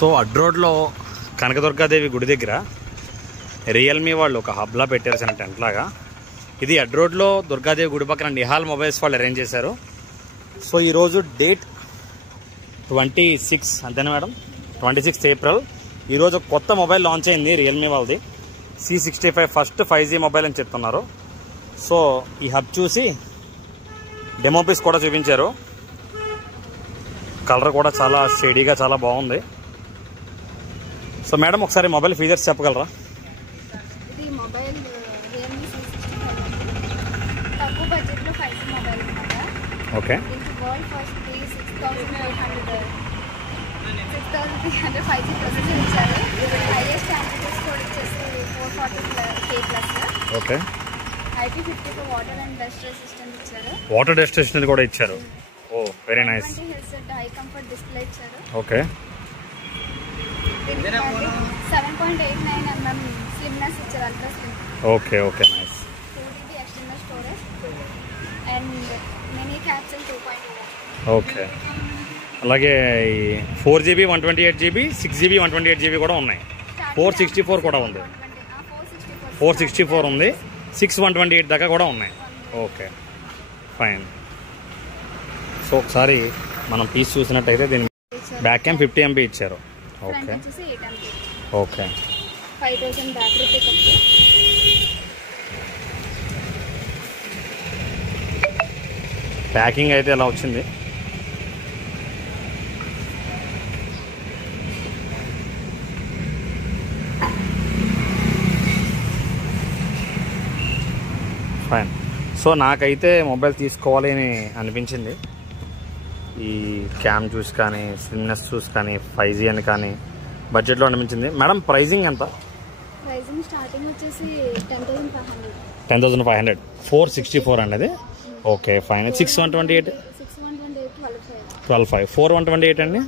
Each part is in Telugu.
సో అడ్రోడ్లో కనకదుర్గాదేవి గుడి దగ్గర రియల్మీ వాళ్ళు ఒక హబ్లా పెట్టారు చిన్న టెంట్ లాగా. ఇది అడ్రోడ్లో దుర్గాదేవి గుడి పక్కన నిహాల్ మొబైల్స్ వాళ్ళు అరేంజ్ చేశారు. సో ఈరోజు డేట్ 26 అంతేనా మేడం, 26 ఏప్రిల్. ఈరోజు కొత్త మొబైల్ లాంచ్ అయింది రియల్మీ వాళ్ళది, C65 ఫస్ట్ 5G మొబైల్ అని చెప్తున్నారు. సో ఈ హబ్ చూసి డెమో పీస్ కూడా చూపించారు. కలర్ కూడా చాలా షేడీగా చాలా బాగుంది. సో మేడం ఒకసారి మొబైల్ ఫీచర్స్ చెప్పగలరా? ఇది మొబైల్ రియల్మీ C65 తక్కువ బడ్జెట్లో 5G మొబైల్ అన్నమాట. ఓకే. దీనికి వరల్డ్ ఫస్ట్ 6,300 5G ప్రొసెసర్ ఇచ్చారు. హైయెస్ట్ యాంటీవైరస్ స్కోర్ వచ్చేసి 440K+. Okay. IP54 water and dust resistant ఇచ్చారు. వాటర్ డస్ట్ రెసిస్టెంట్ కూడా ఇచ్చారు. Oh very nice. Headset high comfort display ఇచ్చారు. ఓకే. 7.89 mm స్లిమ్నెస్ ఇచ్చారు, ultra slim. Okay okay nice. 2GB external storage and mini capsule 2.1. Okay. అలాగే ఈ 4GB 128GB 6GB 128GB కూడా ఉన్నాయి. 464 కూడా ఉంది. 464 ఉంది, 6/128 దాకా కూడా ఉన్నాయి. Okay fine. సో ఒకసారి మనం పీస్ చూసినట్టయితే దీని బ్యాక్ క్యామ్ 50 MB ఇచ్చారు. Okay okay. 5000 battery pickup. Packing అయితే ఎలా వచ్చింది? ఫైన్. సో నాకైతే మొబైల్ తీసుకోవాలి అని అనిపించింది. ఈ క్యామ్ చూసి కానీ, స్లిమ్నెస్ చూసి కానీ, 5G అని కానీ బడ్జెట్లో అనిపించింది. మేడం ప్రైజింగ్ ఎంత? ప్రైజింగ్ స్టార్టింగ్ వచ్చేసి 10,500. 10,500. 464 అండి అది. Okay fine. 6/128 12.5. 4/128 అండి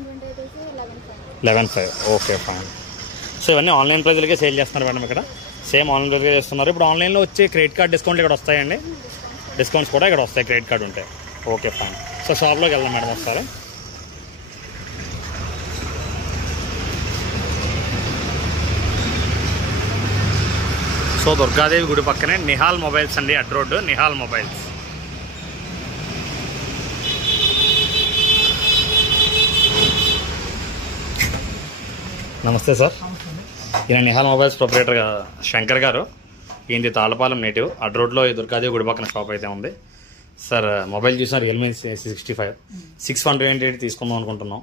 11.5. Okay fine. సో ఇవన్నీ ఆన్లైన్ ప్రైజ్లకే సేల్ చేస్తున్నారు మేడం ఇక్కడ. సేమ్ ఆన్లైన్ ప్రైజ్గా చేస్తున్నారు. ఇప్పుడు ఆన్లైన్లో వచ్చే క్రెడిట్ కార్డ్ డిస్కౌంట్ ఇక్కడ వస్తాయండి. డిస్కౌంట్స్ కూడా ఇక్కడ వస్తాయి క్రెడిట్ కార్డ్ ఉంటే. Okay fine. సో షాప్లోకి వెళ్దాం మేడం ఒకసారి. సో దుర్గాదేవి గుడి పక్కనే నిహాల్ మొబైల్స్ అండి, అడ్రోడ్ నిహాల్ మొబైల్స్. నమస్తే సార్. ఈయన నిహాల్ మొబైల్స్ ప్రొపరేటర్ శంకర్ గారు. ఈయనది తాళ్ళపాలెం నేటివ్. అడ్రోడ్లో ఈ దుర్గాదేవి గుడి పక్కన షాప్ అయితే ఉంది. సార్ మొబైల్ చూసిన రియల్మీ C65 6/128 తీసుకుందాం అనుకుంటున్నాం.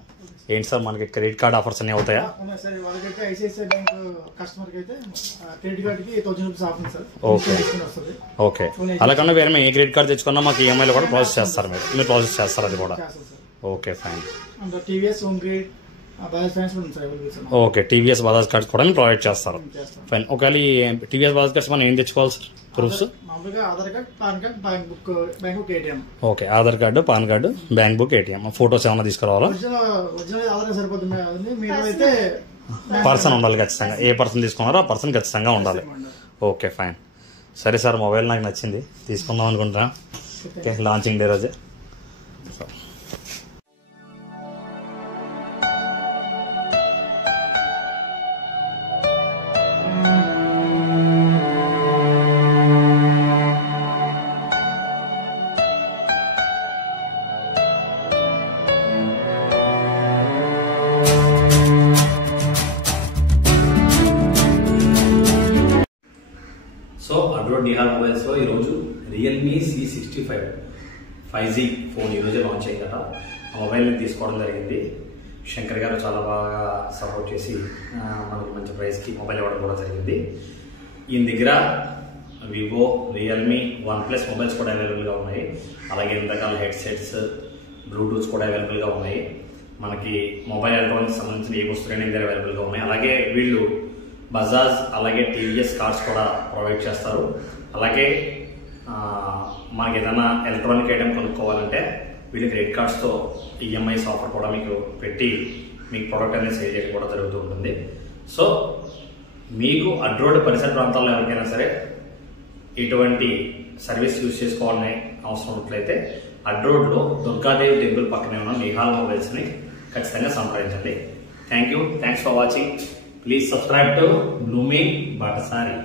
ఏంటి సార్ మనకి క్రెడిట్ కార్డ్ ఆఫర్స్ అన్నీ అవుతాయా? Okay okay. అలా కన్నా వేరే మేము ఏ క్రెడిట్ కార్డ్ తెచ్చుకున్నా మాకు ఈఎంఐలో కూడా ప్రాసెస్ చేస్తారు. మీరు ప్రాసెస్ చేస్తారు అది కూడా? Okay fine. Okay. TVS Bajaj cards కూడా ప్రొవైడ్ చేస్తారు. ఫైన్. ఒకవేళ ఈ టీవీఎస్ బజాజ్ కార్డ్స్ మనం ఏం తెచ్చుకోవాలి sir proofs? Okay. Aadhaar card, pan card, bank book, ATM. Photos ఏమైనా తీసుకురావాలా? పర్సన్ ఉండాలి ఖచ్చితంగా. ఏ పర్సన్ తీసుకున్నారో ఆ పర్సన్ ఖచ్చితంగా ఉండాలి. Okay fine. సరే సార్ మొబైల్ నాకు నచ్చింది, తీసుకుందాం అనుకుంటున్నా. ఓకే లాంచింగ్ డే రోజే. సో అడ్రోడ్ నిహాల్ మొబైల్స్లో ఈరోజు రియల్మీ C65 5G ఫోన్ ఈరోజే లాంచ్ అయిందట. ఆ మొబైల్ని తీసుకోవడం జరిగింది. శంకర్ గారు చాలా బాగా సపోర్ట్ చేసి మనకి మంచి ప్రైస్కి మొబైల్ ఇవ్వడం కూడా జరిగింది. ఈయన దగ్గర వివో, రియల్మీ, OnePlus మొబైల్స్ కూడా అవైలబుల్గా ఉన్నాయి. అలాగే రకరకాల హెడ్సెట్స్, బ్లూటూత్స్ కూడా అవైలబుల్గా ఉన్నాయి. మనకి మొబైల్ ఎలక్ట్రానిక్స్ సంబంధించిన ఏ వస్తువులైనా దగ్గర అవైలబుల్గా ఉన్నాయి. అలాగే వీళ్ళు బజాజ్ అలాగే టీవీఎస్ కార్డ్స్ కూడా ప్రొవైడ్ చేస్తారు. అలాగే మనకి ఏదైనా ఎలక్ట్రానిక్ ఐటెం కొనుక్కోవాలంటే వీళ్ళు క్రెడిట్ కార్డ్స్తో ఈఎంఐస్ ఆఫర్ కూడా మీకు పెట్టి మీకు ప్రోడక్ట్ అనేది సేల్ చేయడం కూడా జరుగుతూ ఉంటుంది. సో మీకు అడ్రోడ్ పరిసర ప్రాంతాల్లో ఎవరికైనా సరే ఇటువంటి సర్వీస్ యూజ్ చేసుకోవాలనే అవసరం ఉన్నట్లయితే అడ్రోడ్లో దుర్గాదేవి టెంపుల్ పక్కనే ఉన్న నిహాల్ మొబైల్స్ని ఖచ్చితంగా సంప్రదించండి. Thanks for watching. Please subscribe to blooming Batasari.